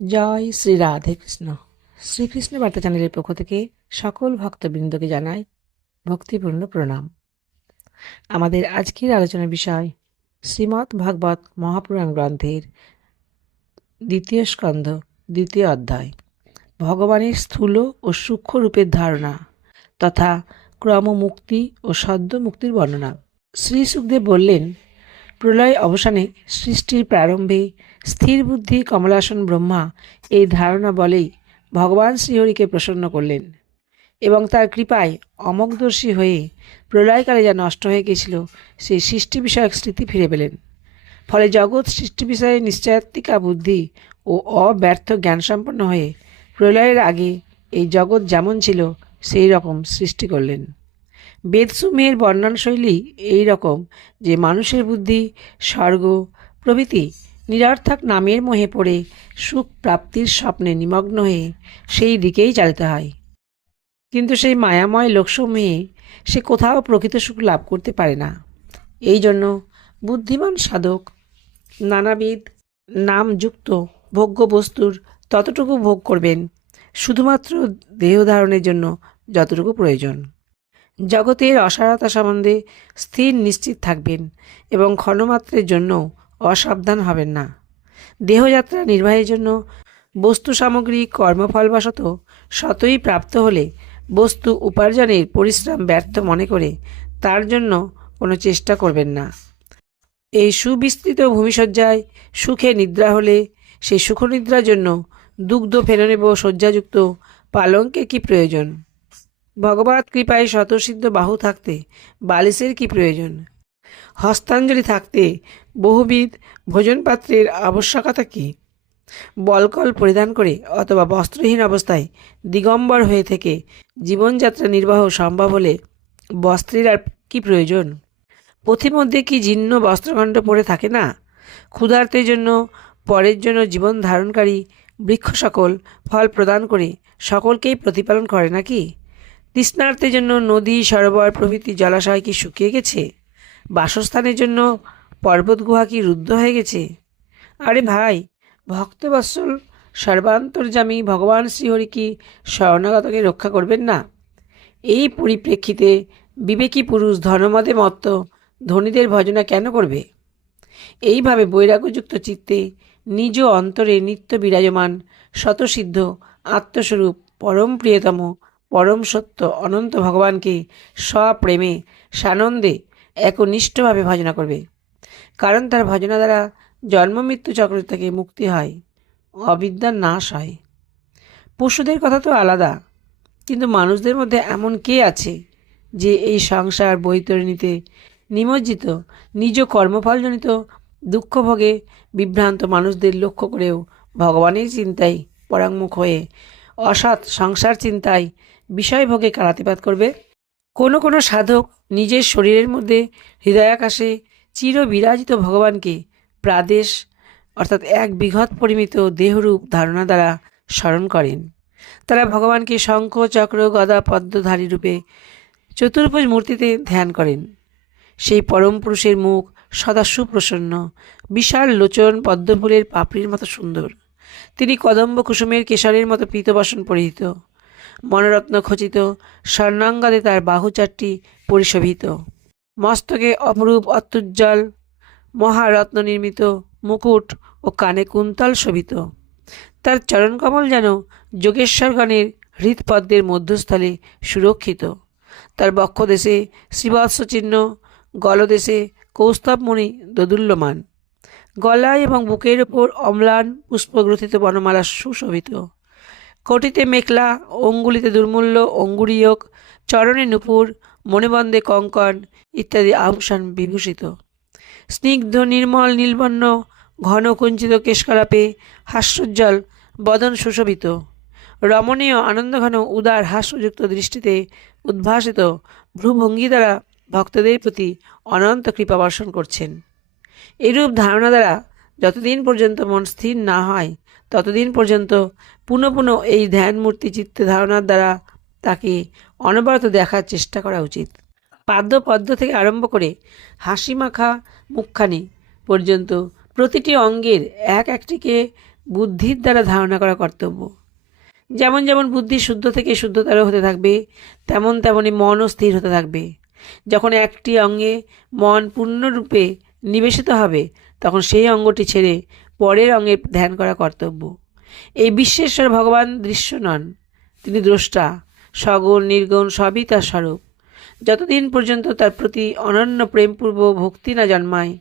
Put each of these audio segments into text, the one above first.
জয় শ্রী রাধে কৃষ্ণ। শ্রীকৃষ্ণ বার্তা চ্যানেলের পক্ষ থেকে সকল ভক্তবৃন্দকে জানাই ভক্তিপূর্ণ প্রণাম। আমাদের আজকের আলোচনার বিষয় শ্রীমদ্ ভাগবত মহাপুরাণ গ্রন্থের দ্বিতীয় স্কন্ধ দ্বিতীয় অধ্যায়, ভগবানের স্থূল ও সূক্ষ্ম রূপের ধারণা তথা ক্রমমুক্তি ও সদ্য মুক্তির বর্ণনা। শ্রী সুখদেব বললেন, প্রলয় অবসানে সৃষ্টির প্রারম্ভে স্থির বুদ্ধি কমলাসন ব্রহ্মা এই ধারণা বলেই ভগবান শ্রীহরিকে প্রসন্ন করলেন এবং তার কৃপায় অমোঘদর্শী হয়ে প্রলয়কালে যা নষ্ট হয়ে গিয়েছিল সেই সৃষ্টি বিষয়ক স্মৃতি ফিরে পেলেন। ফলে জগৎ সৃষ্টি বিষয়ে নিশ্চয়াত্মিকা বুদ্ধি ও অব্যর্থ জ্ঞানসম্পন্ন হয়ে প্রলয়ের আগে এই জগৎ যেমন ছিল সেই রকম সৃষ্টি করলেন। বেদসমূহের বর্ণনশৈলী এই রকম যে মানুষের বুদ্ধি স্বর্গ প্রভৃতি নিরর্থক নামের মোহে পড়ে সুখ প্রাপ্তির স্বপ্নে নিমগ্ন হয়ে সেই দিকেই চালিত হয়, কিন্তু সেই মায়াময় লোকসমূহে সে কোথাও প্রকৃত সুখ লাভ করতে পারে না। এই জন্য বুদ্ধিমান সাধক নানাবিধ নামযুক্ত ভোগ্য বস্তুর ততটুকু ভোগ করবেন শুধুমাত্র দেহ ধারণের জন্য যতটুকু প্রয়োজন। জগতের অসারতা সম্বন্ধে স্থির নিশ্চিত থাকবেন এবং ক্ষণমাত্রের জন্য অসাবধান হবেন না। দেহযাত্রা নির্বাহের জন্য বস্তু সামগ্রী কর্মফলবশত শতই প্রাপ্ত হলে বস্তু উপার্জনের পরিশ্রম ব্যর্থ মনে করে তার জন্য কোনো চেষ্টা করবেন না। এই সুবিস্তৃত ভূমিশয্যায় সুখে নিদ্রা হলে সেই সুখনিদ্রার জন্য দুগ্ধ ফেলে নেব শয্যাযুক্ত পালঙ্কের কি প্রয়োজন? ভগবৎ কৃপায় স্বতঃসিদ্ধ বাহু থাকতে বালিশের কি প্রয়োজন? হস্তাঞ্জলি থাকতে বহুবিধ ভোজনপাত্রের আবশ্যকতা কি? বলকল পরিধান করে অথবা বস্ত্রহীন অবস্থায় দিগম্বর হয়ে থেকে জীবনযাত্রা নির্বাহ সম্ভব হলে বস্ত্রের আর কি প্রয়োজন? পথিমধ্যে কি জীর্ণ বস্ত্রখণ্ড পড়ে থাকে না? ক্ষুধার্তের জন্য পরের জন্য জীবন ধারণকারী বৃক্ষ সকল ফল প্রদান করে সকলকেই প্রতিপালন করে নাকি? তৃষ্ণার্তের জন্য নদী সরোবর প্রভৃতি জলাশয় কি শুকিয়ে গেছে? বাসস্থানের জন্য পর্বত গুহা কি রুদ্ধ হয়ে গেছে? আরে ভাই, ভক্তবৎসল সর্বান্তর্যামী ভগবান শ্রীহরি কি শরণাগতকে রক্ষা করবেন না? এই পরিপ্রেক্ষিতে বিবেকী পুরুষ ধনমদে মত্ত ধনীদের ভজনা কেন করবে? এইভাবে বৈরাগ্যযুক্ত চিত্তে নিজ অন্তরে নিত্য বিরাজমান স্বতঃসিদ্ধ আত্মস্বরূপ পরম প্রিয়তম পরম সত্য অনন্ত ভগবানকে সপ্রেমে সানন্দে একনিষ্ঠভাবে ভজনা করবে, কারণ তার ভজনা দ্বারা জন্ম মৃত্যু চক্র থেকে মুক্তি হয়, অবিদ্যার নাশ হয়। পশুদের কথা তো আলাদা, কিন্তু মানুষদের মধ্যে এমন কে আছে যে এই সংসার বৈতরণীতে নিমজ্জিত নিজ কর্মফলজনিত দুঃখভোগে বিভ্রান্ত মানুষদের লক্ষ্য করেও ভগবানের চিন্তায় পরাঙ্মুখ হয়ে অসৎ সংসার চিন্তায় বিষয়ভোগে কালাতিপাত করবে? কোনো কোনো সাধক নিজের শরীরের মধ্যে হৃদয়াকাশে চির বিরাজিত ভগবানকে প্রাদেশ অর্থাৎ এক বিঘৎ পরিমিত দেহরূপ ধারণা দ্বারা স্মরণ করেন। তারা ভগবানকে শঙ্খ চক্র গদা পদ্মধারী রূপে চতুর্ভুজ মূর্তিতে ধ্যান করেন। সেই পরম পুরুষের মুখ সদা সুপ্রসন্ন, বিশাল লোচন পদ্মফুলের পাপড়ির মতো সুন্দর। তিনি কদম্ব কুসুমের কেশরের মতো পীতবসন পরিহিত, মনোরত্ন খচিত স্বর্ণাঙ্গাদে তার বাহু চারটি পরিশোভিত, মস্তকে অপরূপ অত্যুজ্জ্বল মহারত্ন নির্মিত মুকুট ও কানে কুন্তল শোভিত। তার চরণকমল যেন যোগেশ্বরগণের হৃৎপদ্মের মধ্যস্থলে সুরক্ষিত। তার বক্ষদেশে শ্রীবৎস চিহ্ন, গলদেশে কৌস্তবমণি দোদুল্যমান, গলায় এবং বুকের ওপর অম্লান পুষ্পগ্রথিত বনমালা সুশোভিত, কোটিতে মেখলা, অঙ্গুলিতে দুর্মূল্য অঙ্গুরীয়ক, চরণে নূপুর, মণিবন্ধে কঙ্কণ ইত্যাদি আভূষণ বিভূষিত, স্নিগ্ধ নির্মল নীলবর্ণ ঘন কুঞ্চিত কেশকলাপে হাস্যোজ্জ্বল বদন সুশোভিত, রমণীয় আনন্দঘন উদার হাস্যযুক্ত দৃষ্টিতে উদ্ভাসিত ভ্রুভঙ্গি দ্বারা ভক্তদের প্রতি অনন্ত কৃপা বর্ষণ করছেন। এরূপ ধারণা দ্বারা যতদিন পর্যন্ত মন স্থির না হয় ততদিন পর্যন্ত পুনঃ পুনঃ এই ধ্যান মূর্তি চিত্তে ধারণার দ্বারা তাকে অনবরত দেখার চেষ্টা করা উচিত। পাদ্য পদ্ম থেকে আরম্ভ করে হাসি মাখা মুখখানি পর্যন্ত প্রতিটি অঙ্গের এক একটিকে বুদ্ধির দ্বারা ধারণা করা কর্তব্য। যেমন যেমন বুদ্ধি শুদ্ধ থেকে শুদ্ধতর হতে থাকবে, তেমনই মনও স্থির হতে থাকবে। যখন একটি অঙ্গে মন পূর্ণরূপে নিবেশিত হবে, তখন সেই অঙ্গটি ছেড়ে পরের অঙ্গে ধ্যান করা কর্তব্য। এই বিশ্বেশ্বর ভগবান দৃশ্য নন, তিনি দ্রষ্টা। সগুণ নির্গুণ সবই তার স্বরূপ। যতদিন পর্যন্ত তার প্রতি অনন্য প্রেমপূর্ব ভক্তি না জন্মায়,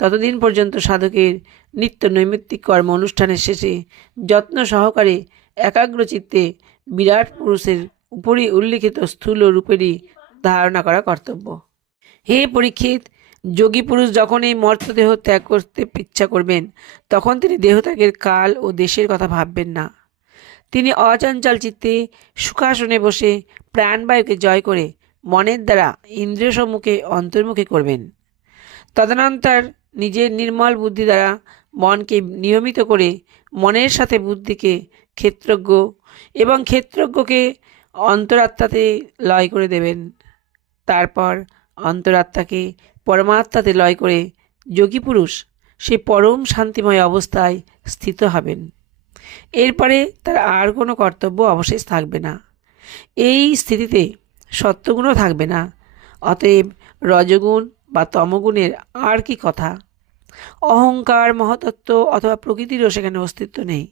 ততদিন পর্যন্ত সাধকের নিত্য নৈমিত্তিক কর্ম অনুষ্ঠানের শেষে যত্ন সহকারে একাগ্রচিত্তে বিরাট পুরুষের উপরই উল্লিখিত স্থূল রূপেরই ধারণা করা কর্তব্য। হে পরীক্ষিত, যোগী পুরুষ যখন এই মর্তদেহ ত্যাগ করতে ইচ্ছা করবেন, তখন তিনি দেহত্যাগের কাল ও দেশের কথা ভাববেন না। তিনি অচঞ্চল চিত্তে সুখাসনে বসে প্রাণবায়ুকে জয় করে মনের দ্বারা ইন্দ্রিয় সম্মুখে অন্তর্মুখী করবেন। তদনন্তর নিজের নির্মল বুদ্ধি দ্বারা মনকে নিয়মিত করে মনের সাথে বুদ্ধিকে ক্ষেত্রজ্ঞ এবং ক্ষেত্রজ্ঞকে অন্তরাত্মাতে লয় করে দেবেন। তারপর অন্তরাত্মাকে পরমাত্মাতে লয় করে যোগী পুরুষ সেই পরম শান্তিময় অবস্থায় স্থিত হবেন। এরপরে তার আর কোনো কর্তব্য অবশেষ থাকবে না। এই স্থিতিতে সত্ত্বগুণও থাকবে না। অতএব রজগুণ বা তমগুণের আর কি কথা। অহংকার, মহতত্ত্ব অথবা প্রকৃতিরও সেখানে অস্তিত্ব নেই।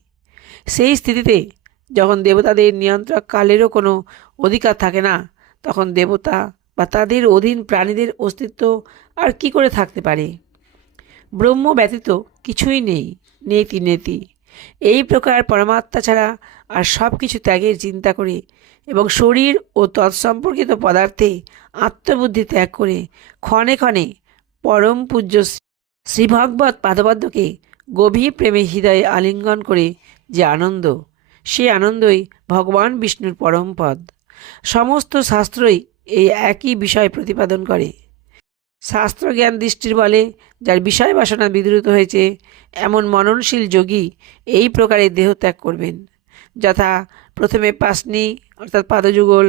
সেই স্থিতিতে যখন দেবতাদের নিয়ন্ত্রক কালেরও কোনো অধিকার থাকে না, তখন দেবতা বা তাদের অধীন প্রাণীদের অস্তিত্ব আর কি করে থাকতে পারে। ব্রহ্ম ব্যতীত কিছুই নেই, নেতি নেতি। এই প্রকার পরমাত্মা ছাড়া আর সব কিছু ত্যাগের চিন্তা করে এবং শরীর ও তৎসম্পর্কিত পদার্থে আত্মবুদ্ধি ত্যাগ করে ক্ষণে ক্ষণে পরম পূজ্য শ্রীভগবৎ পাদপদ্মকে গভীর প্রেমে হৃদয়ে আলিঙ্গন করে যে আনন্দ, সে আনন্দই ভগবান বিষ্ণুর পরম পদ। সমস্ত শাস্ত্রই এই একই বিষয় প্রতিপাদন করে। শাস্ত্রজ্ঞান দৃষ্টির বলে যার বিষয় বাসনা বিদ্রুত হয়েছে, এমন মননশীল যোগী এই প্রকারে দেহত্যাগ করবেন। যথা প্রথমে পাশনি অর্থাৎ পাদযুগল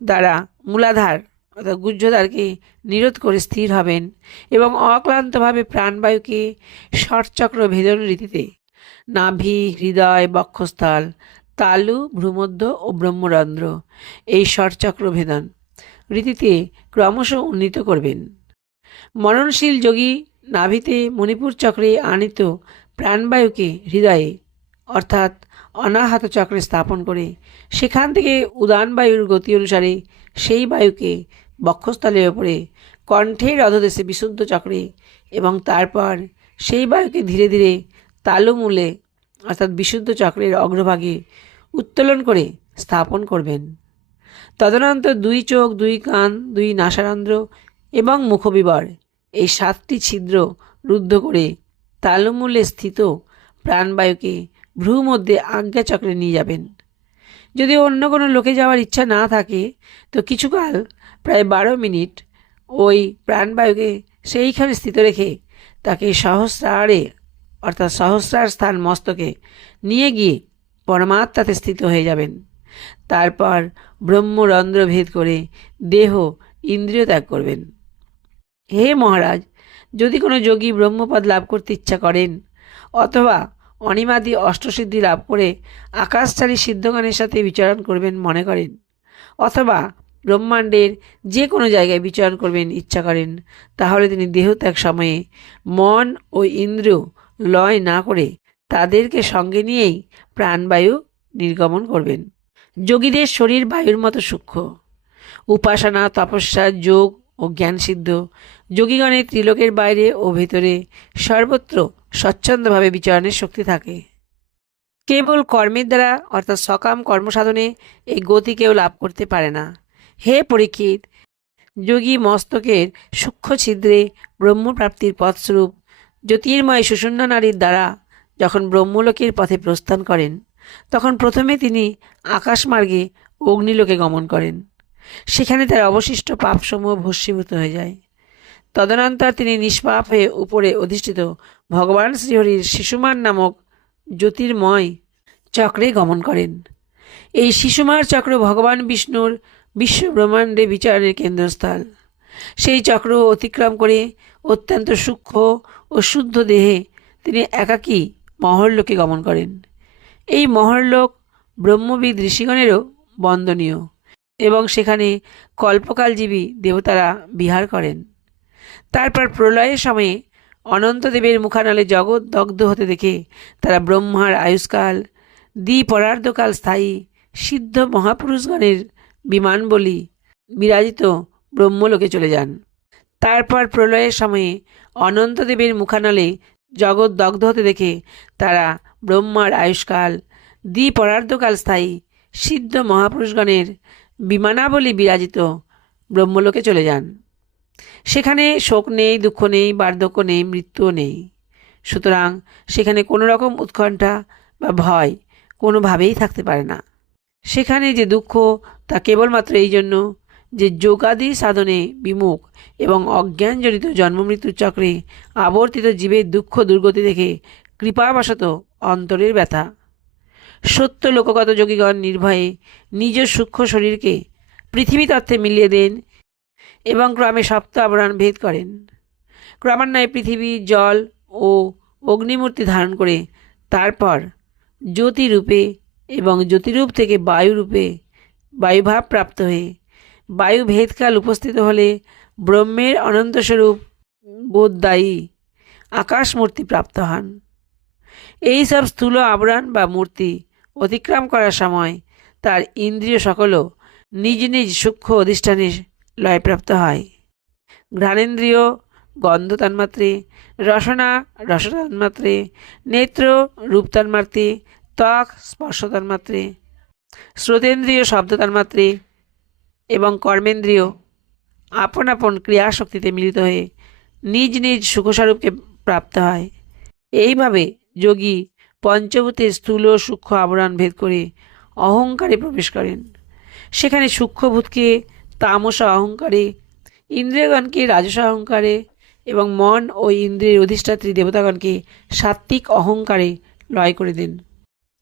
দ্বারা মূলাধার অর্থাৎ গুহ্যদ্বারকে নিরোধ করে স্থির হবেন এবং অক্লান্তভাবে প্রাণবায়ুকে ষটচক্র ভেদন রীতিতে নাভি, হৃদয়, বক্ষস্থল, তালু, ভ্রূমধ্য ও ব্রহ্মরন্ধ্র এই ষটচক্র ভেদন রীতিতে ক্রমশ উন্নীত করবেন। মননশীল যোগী নাভিতে মণিপুর চক্রে আনিত প্রাণবায়ুকে হৃদয়ে অর্থাৎ অনাহত চক্রে স্থাপন করে সেখান থেকে উদান বায়ুর গতি অনুসারে সেই বায়ুকে বক্ষস্থলের ওপরে কণ্ঠের অধদেশে বিশুদ্ধ চক্রে এবং তারপর সেই বায়ুকে ধীরে ধীরে তালুমূলে অর্থাৎ বিশুদ্ধ চক্রের অগ্রভাগে উত্তোলন করে স্থাপন করবেন। তদনন্তর 2 চোখ, 2 কান, 2 নাসারন্ধ্র এবং মুখবিবর এই 7টি ছিদ্র রুদ্ধ করে তালুমূলে স্থিত প্রাণবায়ুকে ভ্রু মধ্যে আজ্ঞাচক্রে নিয়ে যাবেন। যদি অন্য কোনো লোকে যাওয়ার ইচ্ছা না থাকে, তো কিছুকাল প্রায় 12 মিনিট ওই প্রাণবায়ুকে সেইখানে স্থিত রেখে তাকে সহস্রারে অর্থাৎ সহস্রার স্থান মস্তকে নিয়ে গিয়ে পরমাত্মাতে স্থিত হয়ে যাবেন। তারপর ব্রহ্মরন্ধ্র ভেদ করে দেহ ইন্দ্রিয় ত্যাগ করবেন। হে মহারাজ, যদি কোনো যোগী ব্রহ্মপদ লাভ করতে ইচ্ছা করেন অথবা অনিমাদি অষ্টসিদ্ধি লাভ করে আকাশচারী সিদ্ধগণের সাথে বিচরণ করবেন মনে করেন, অথবা ব্রহ্মাণ্ডের যে কোনো জায়গায় বিচরণ করবেন ইচ্ছা করেন, তাহলে তিনি দেহত্যাগ সময়ে মন ও ইন্দ্রিয় লয় না করে তাদেরকে সঙ্গে নিয়েই প্রাণবায়ু নির্গমন করবেন। যোগীদের শরীর বায়ুর মতো সূক্ষ্ম। উপাসনা, তপস্যা, যোগ ও জ্ঞানসিদ্ধ যোগীগণের ত্রিলোকের বাইরে ও ভেতরে সর্বত্র স্বচ্ছন্দভাবে বিচরণের শক্তি থাকে। কেবল কর্মের দ্বারা অর্থাৎ সকাম কর্মসাধনে এই গতি কেউ লাভ করতে পারে না। হে পরীক্ষিত, যোগী মস্তকের সূক্ষ্ম ছিদ্রে ব্রহ্মপ্রাপ্তির পথস্বরূপ জ্যোতির্ময় সুষুম্ন নাড়ীর দ্বারা যখন ব্রহ্মলোকের পথে প্রস্থান করেন, তখন প্রথমে তিনি আকাশমার্গে অগ্নিলোকে গমন করেন। সেখানে তার অবশিষ্ট পাপসমূহ ভস্মীভূত হয়ে যায়। তদনন্তর তিনি নিষ্পাপ হয়ে উপরে অধিষ্ঠিত ভগবান শ্রীহরির শিশুমার নামক জ্যোতির্ময় চক্রে গমন করেন। এই শিশুমার চক্র ভগবান বিষ্ণুর বিশ্ব ব্রহ্মাণ্ডে বিচারণের কেন্দ্রস্থল। সেই চক্র অতিক্রম করে অত্যন্ত সূক্ষ্ম ও শুদ্ধ দেহে তিনি একাকী মহর্লোকে গমন করেন। এই মহর্লোক ব্রহ্মবিদ ঋষিগণেরও বন্দনীয় এবং সেখানে কল্পকালজীবী দেবতারা বিহার করেন। তারপর প্রলয়ের সময়ে অনন্তদেবের মুখানলে জগৎ দগ্ধ হতে দেখে তারা ব্রহ্মার আয়ুষ্কাল দ্বিপরার্ধকাল স্থায়ী সিদ্ধ মহাপুরুষগণের বিমান বলি বিরাজিত ব্রহ্মলোকে চলে যান। তারপর প্রলয়ের সময়ে অনন্তদেবের মুখানলে জগৎ দগ্ধ হতে দেখে তারা ব্রহ্মার আয়ুষ্কাল দ্বিপরার্ধকাল স্থায়ী সিদ্ধ মহাপুরুষগণের বিমানাবলী বিরাজিত ব্রহ্মলোকে চলে যান। সেখানে শোক নেই, দুঃখ নেই, বার্ধক্য নেই, মৃত্যুও নেই। সুতরাং সেখানে কোনো রকম উৎকণ্ঠা বা ভয় কোনোভাবেই থাকতে পারে না। সেখানে যে দুঃখ তা কেবলমাত্র এই জন্য যে যোগাদি সাধনে বিমুখ এবং অজ্ঞানজনিত জন্মমৃত্যুর চক্রে আবর্তিত জীবের দুঃখ দুর্গতি দেখে কৃপাবশত অন্তরের ব্যথা। সত্য লোকগত যোগীগণ নির্ভয়ে নিজ সূক্ষ্ম শরীরকে পৃথিবী তত্ত্বে মিলিয়ে দেন এবং ক্রমে সপ্ত আবরণ ভেদ করেন। ক্রমান্বয়ে পৃথিবী, জল ও অগ্নিমূর্তি ধারণ করে তারপর জ্যোতিরূপে এবং জ্যোতিরূপ থেকে বায়ুরূপে বায়ুভাব প্রাপ্ত হয়ে বায়ু ভেদকাল উপস্থিত হলে ব্রহ্মের অনন্তস্বরূপ বোধদায়ী আকাশমূর্তি প্রাপ্ত হন। এই সব স্থূল আবরণ বা মূর্তি অতিক্রম করার সময় তার ইন্দ্রিয় সকলও নিজ নিজ সূক্ষ্ম অধিষ্ঠানে লয়প্রাপ্ত হয়। ঘ্রাণেন্দ্রিয় গন্ধ তন্মাত্রে, রসনা রস তন্মাত্রে, নেত্র রূপ তন্মাত্রে, ত্বক স্পর্শ তন্মাত্রে, শ্রোতেন্দ্রিয় শব্দ তন্মাত্রে এবং কর্মেন্দ্রিয় আপন আপন ক্রিয়াশক্তিতে মিলিত হয়ে নিজ নিজ সুখস্বরূপকে প্রাপ্ত হয়। এইভাবে যোগী পঞ্চভূতের স্থূল ও সূক্ষ্ম আবরণ ভেদ করে অহংকারে প্রবেশ করেন। সেখানে সূক্ষ্মভূতকে তামস অহংকারে, ইন্দ্রিয়গণকে রাজস অহংকারে এবং মন ও ইন্দ্রিয়ের অধিষ্ঠাত্রী দেবতাগণকে সাত্ত্বিক অহংকারে লয় করে দেন।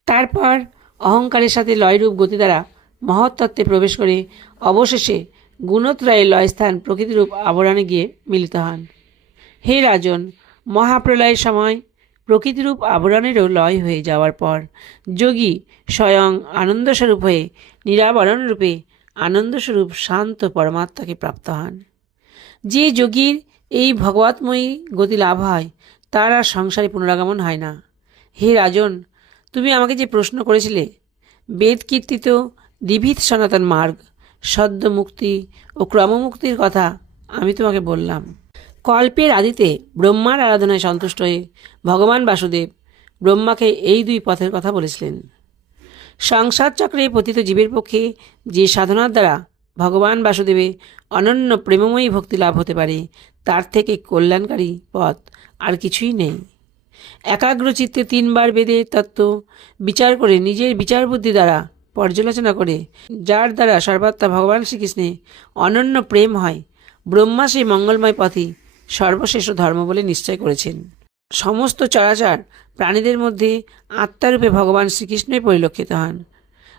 তারপর অহংকারের সাথে লয়রূপ গতি দ্বারা মহত্তত্ত্বে প্রবেশ করে অবশেষে গুণত্রয়ের লয়স্থান প্রকৃতিরূপ আবরণে গিয়ে মিলিত হন। হে রাজন, মহাপ্রলয়ের সময় প্রকৃতিরূপ আবরণেরও লয় হয়ে যাওয়ার পর যোগী স্বয়ং আনন্দস্বরূপ হয়ে নিরাবরণ রূপে আনন্দস্বরূপ শান্ত পরমাত্মাকে প্রাপ্ত হন। যে যোগীর এই ভগবৎময়ী গতি লাভ হয় তার আর সংসারে পুনরাগমন হয় না। হে রাজন, তুমি আমাকে যে প্রশ্ন করেছিলে, বেদ কীর্তিত দ্বিবিধ সনাতন মার্গ, সদ্য মুক্তি ও ক্রমমুক্তির কথা আমি তোমাকে বললাম। কল্পের আদিতে ব্রহ্মার আরাধনায় সন্তুষ্ট হয়ে ভগবান বাসুদেব ব্রহ্মাকে এই দুই পথের কথা বলেছিলেন। সংসার চক্রে পতিত জীবের পক্ষে যে সাধনার দ্বারা ভগবান বাসুদেবে অনন্য প্রেমময়ী ভক্তি লাভ হতে পারে তার থেকে কল্যাণকারী পথ আর কিছুই নেই। একাগ্রচিত্তে 3 বার বেদের তত্ত্ব বিচার করে নিজের বিচার বুদ্ধি দ্বারা পর্যালোচনা করে যার দ্বারা সর্বাত্মা ভগবান শ্রীকৃষ্ণে অনন্য প্রেম হয়, ব্রহ্মা সেই মঙ্গলময় পথই সর্বশেষ ধর্ম বলে নিশ্চয় করেছেন। সমস্ত চরাচর প্রাণীদের মধ্যে আত্মারূপে ভগবান শ্রীকৃষ্ণই পরিলক্ষিত হন,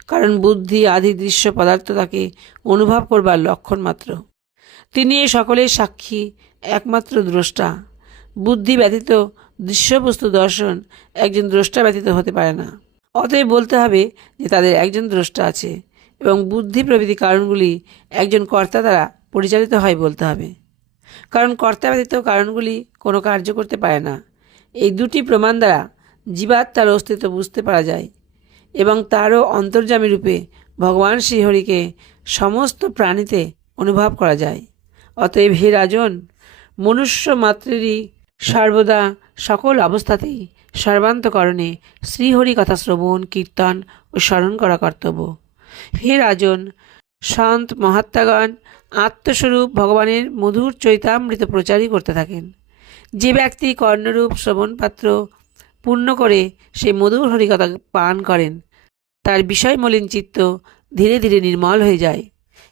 কারণ বুদ্ধি আদি দৃশ্য পদার্থ তাকে অনুভব করবার লক্ষণ মাত্র। তিনি এই সকলের সাক্ষী, একমাত্র দ্রষ্টা। বুদ্ধি ব্যতীত দৃশ্যবস্তু দর্শন একজন দ্রষ্টা ব্যতীত হতে পারে না। অতএব বলতে হবে যে তাদের একজন দ্রষ্টা আছে এবং বুদ্ধি প্রভৃতি কারণগুলি একজন কর্তা দ্বারা পরিচালিত হয় বলতে হবে, কারণ কর্তা ব্যতীত কারণগুলি কোনো কার্য করতে পারে না। এই দুটি প্রমাণ দ্বারা জীবাত্মার অস্তিত্ব বুঝতে পারা যায় এবং তারও অন্তর্যামী রূপে ভগবান শ্রীহরিকে সমস্ত প্রাণীতে অনুভব করা যায়। অতএব হে রাজন, মনুষ্য মাত্রেরই সর্বদা সকল অবস্থাতেই সর্বান্তকরণে শ্রীহরি কথা শ্রবণ, কীর্তন ও স্মরণ করা কর্তব্য। হে রাজন, সন্ত মহাত্মাগণ আত্মস্বরূপ ভগবানের মধুর চৈতামৃত প্রচারই করতে থাকেন। যে ব্যক্তি কর্ণরূপ শ্রবণপাত্র পূর্ণ করে সেই মধুর হরিকথা পান করেন তার বিষয় মলিন চিত্ত ধীরে ধীরে নির্মল হয়ে যায়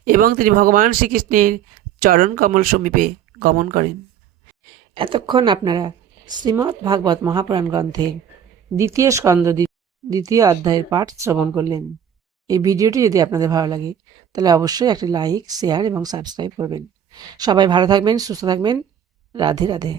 এবং তিনি ভগবান শ্রীকৃষ্ণের চরণ কমল সমীপে গমন করেন। এতক্ষণ আপনারা শ্রীমদ্ ভাগবত মহাপুরাণ গ্রন্থের 2য় স্কন্ধ 2য় অধ্যায়ের পাঠ শ্রবণ করলেন। এই ভিডিওটি যদি আপনাদের ভালো লাগে তাহলে অবশ্যই একটি লাইক, শেয়ার এবং সাবস্ক্রাইব করবেন। সবাই ভালো থাকবেন, সুস্থ থাকবেন। রাধে রাধে।